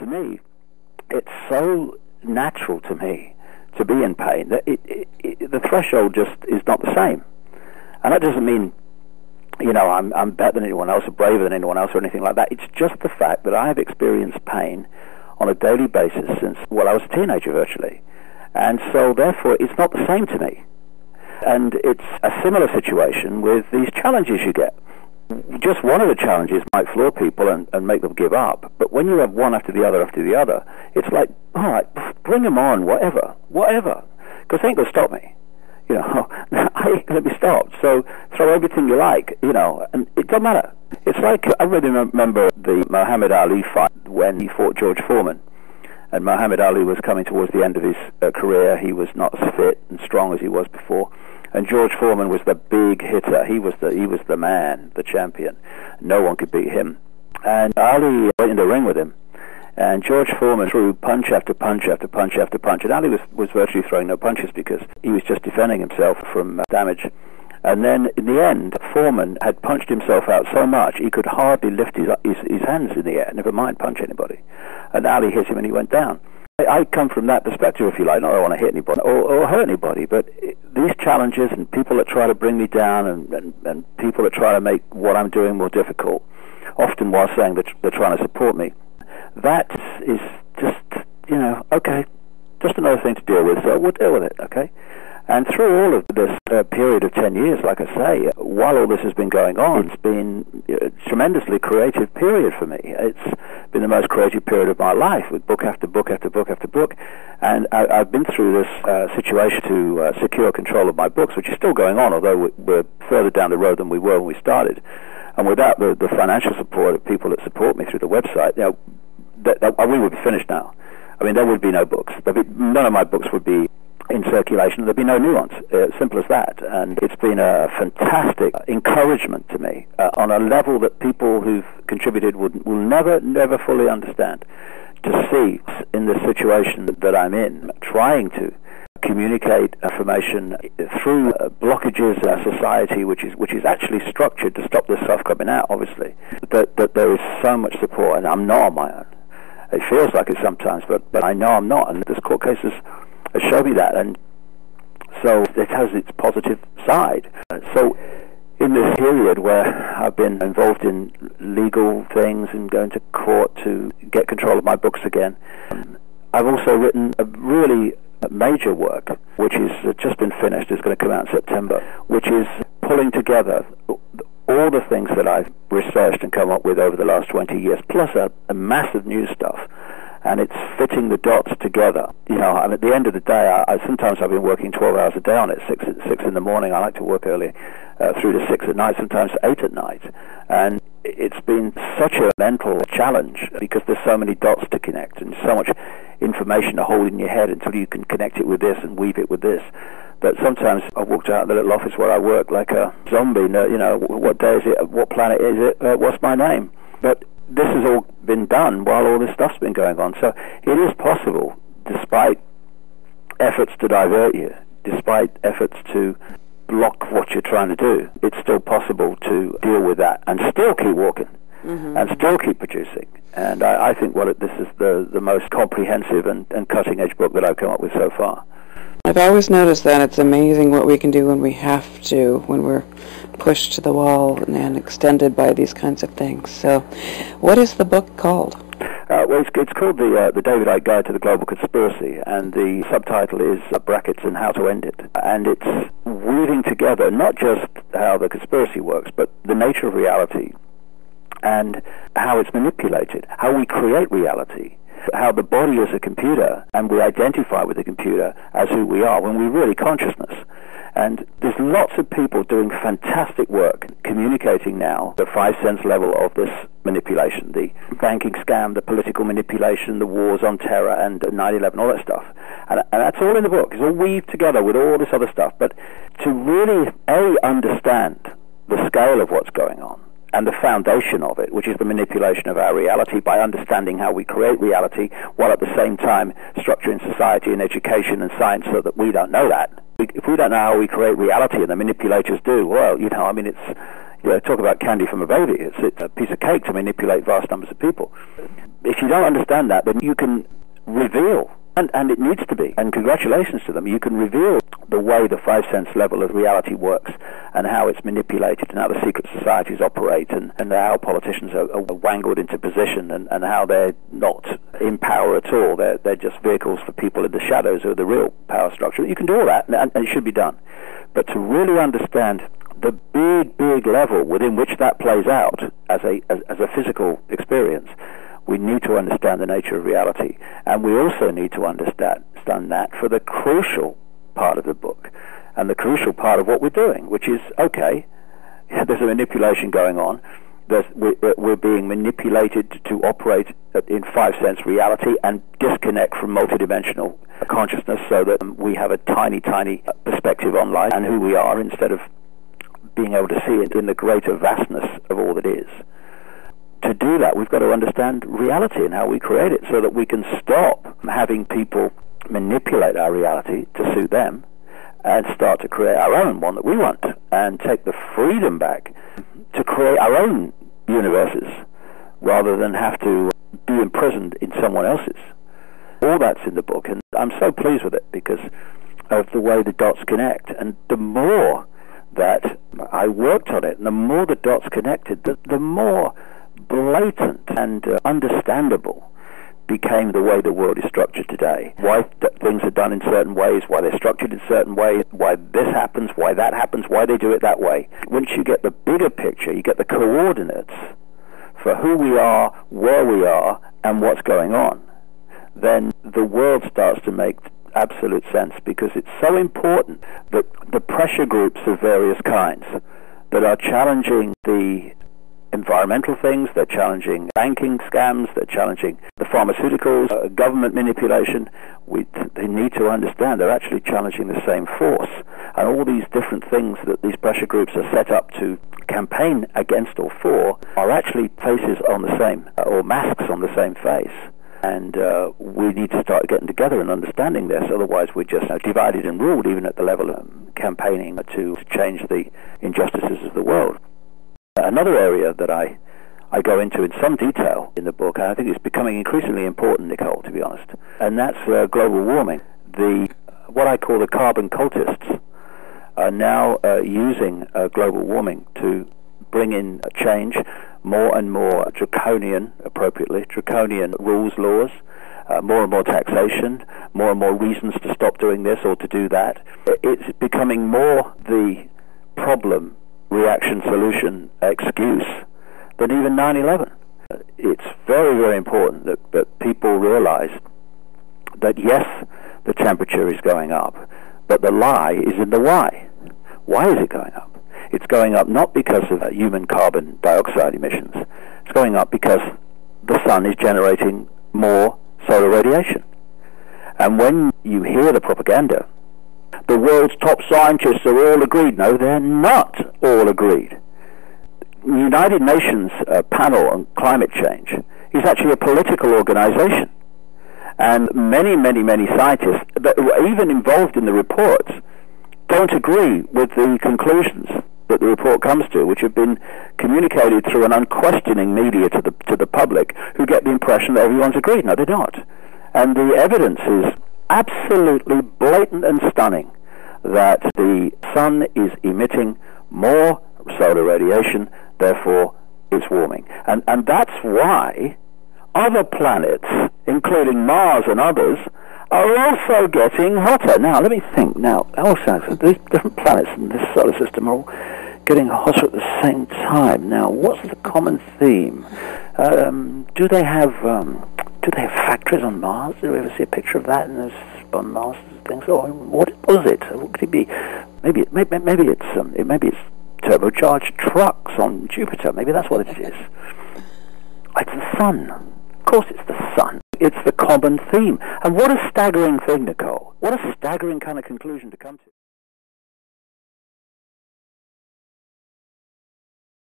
to me, it's so natural to me to be in pain that the threshold just is not the same. And that doesn't mean, you know, I'm better than anyone else or braver than anyone else or anything like that. It's just the fact that I have experienced pain on a daily basis since, well, I was a teenager virtually. And so, therefore, it's not the same to me. And it's a similar situation with these challenges you get. Just one of the challenges might floor people and make them give up. But when you have one after the other, it's like, all right, bring them on, whatever. Because they ain't going to stop me. You know, I ain't going to be stopped. So throw everything you like, you know, and it doesn't matter. It's like, I really remember the Muhammad Ali fight when he fought George Foreman. And Muhammad Ali was coming towards the end of his career. He was not as fit and strong as he was before. And George Foreman was the big hitter. He was the man, the champion. No one could beat him. And Ali went in the ring with him. And George Foreman threw punch after punch after punch after punch. And Ali was virtually throwing no punches because he was just defending himself from damage. And then, in the end, Foreman had punched himself out so much he could hardly lift his hands in the air, never mind punch anybody. And Ali hit him and he went down. I come from that perspective, if you like. Not that I want to hit anybody or hurt anybody, but these challenges and people that try to bring me down and people that try to make what I'm doing more difficult, often while saying that they're trying to support me, that is just, you know, okay, just another thing to deal with, so we'll deal with it, okay? And through all of this period of 10 years, like I say, while all this has been going on, it's been a tremendously creative period for me. It's been the most creative period of my life, with book after book after book after book. And I've been through this situation to secure control of my books, which is still going on, although we're further down the road than we were when we started. And without the financial support of people that support me through the website, you know, we would be finished now. I mean, there would be no books. None of my books would be in circulation. There'd be no new ones. Simple as that. And it's been a fantastic encouragement to me on a level that people who've contributed will never fully understand. To see in the situation that I'm in, trying to communicate information through blockages in our society, which is actually structured to stop this stuff coming out, obviously, that there is so much support, and I'm not on my own. It feels like it sometimes, but I know I'm not, and this court case has showed me that, and so it has its positive side. So in this period where I've been involved in legal things and going to court to get control of my books again, I've also written a really major work, which is just been finished. It's going to come out in September, which is pulling together all the things that I've researched and come up with over the last 20 years, plus a massive new stuff. And it's fitting the dots together. You know, and at the end of the day, sometimes I've been working 12 hours a day on it, 6 in the morning. I like to work early through to 6 at night, sometimes 8 at night. And it's been such a mental challenge because there's so many dots to connect and so much information to hold in your head until you can connect it with this and weave it with this. But sometimes I've walked out of the little office where I work like a zombie. You know, what day is it? What planet is it? What's my name? But this has all been done while all this stuff's been going on. So it is possible, despite efforts to divert you, despite efforts to block what you're trying to do, it's still possible to deal with that and still keep walking and still keep producing. And I think this is the most comprehensive and cutting-edge book that I've come up with so far. I've always noticed that it's amazing what we can do when we have to, when we're pushed to the wall and extended by these kinds of things. So what is the book called? Well, it's called the David Icke Guide to the Global Conspiracy, and the subtitle is brackets and how to end it. And it's weaving together not just how the conspiracy works, but the nature of reality and how it's manipulated, how we create reality, how the body is a computer, and we identify with the computer as who we are when we're really consciousness. And there's lots of people doing fantastic work communicating now the 5 sense level of this manipulation, the banking scam, the political manipulation, the wars on terror, and 9/11, all that stuff. And that's all in the book. It's all weaved together with all this other stuff. But to really, understand the scale of what's going on, and the foundation of it, which is the manipulation of our reality by understanding how we create reality, while at the same time structuring society and education and science so that we don't know that. If we don't know how we create reality and the manipulators do, well, you know, I mean, it's, you know, talk about candy from a baby. It's a piece of cake to manipulate vast numbers of people. if you don't understand that, then you can reveal, and it needs to be, and congratulations to them, you can reveal the way the five-sense level of reality works and how it's manipulated and how the secret societies operate and how politicians are wangled into position and how they're not in power at all. They're just vehicles for people in the shadows of the real power structure. You can do all that, and it should be done. But to really understand the big level within which that plays out as a physical experience, we need to understand the nature of reality. And we also need to understand that for the crucial part of the book and the crucial part of what we're doing, which is, okay, there's a manipulation going on. We're being manipulated to operate in five-sense reality and disconnect from multidimensional consciousness so that we have a tiny perspective on life and who we are instead of being able to see it in the greater vastness of all that is. To do that, we've got to understand reality and how we create it so that we can stop having people manipulate our reality to suit them and start to create our own one that we want and take the freedom back to create our own universes rather than have to be imprisoned in someone else's. All that's in the book, and I'm so pleased with it because of the way the dots connect. And the more that I worked on it, and the more the dots connected, the more blatant and understandable became the way the world is structured today. Why things are done in certain ways, why they're structured in certain ways, why this happens, why that happens, why they do it that way. Once you get the bigger picture, you get the coordinates for who we are, where we are, and what's going on, then the world starts to make absolute sense, because it's so important that the pressure groups of various kinds that are challenging the environmental things, they're challenging banking scams, they're challenging the pharmaceuticals, government manipulation. They need to understand they're actually challenging the same force. And all these different things that these pressure groups are set up to campaign against or for are actually faces on the same, or masks on the same face. And we need to start getting together and understanding this, otherwise we're just divided and ruled, even at the level of campaigning to change the injustices of the world. Another area that I go into in some detail in the book, and I think it's becoming increasingly important, Nicole, to be honest, and that's global warming. What I call the carbon cultists are now using global warming to bring in change, more and more draconian rules, laws, more and more taxation, more and more reasons to stop doing this or to do that. It's becoming more the problem, reaction, solution, excuse than even 9/11. It's very, very important that people realize that yes, the temperature is going up, but the lie is in the why. Why is it going up? It's going up not because of human carbon dioxide emissions. It's going up because the sun is generating more solar radiation. And when you hear the propaganda, the world's top scientists are all agreed. No, they're not all agreed. The United Nations panel on climate change is actually a political organization. And many scientists that were even involved in the reports don't agree with the conclusions that the report comes to, which have been communicated through an unquestioning media to the public, who get the impression that everyone's agreed. No, they're not. And the evidence is absolutely blatant and stunning that the sun is emitting more solar radiation, therefore it's warming. And that's why other planets, including Mars and others, are also getting hotter. Now, let me think. Now, also, these different planets in this solar system are all getting hotter at the same time. Now, what's the common theme? Do they have factories on Mars? Do we ever see a picture of that on Mars things? Or what was it? What could it be? Maybe it's turbocharged trucks on Jupiter. Maybe that's what it is. It's the sun. Of course, it's the sun. It's the common theme. And what a staggering thing, Nicole. What a staggering kind of conclusion to come to.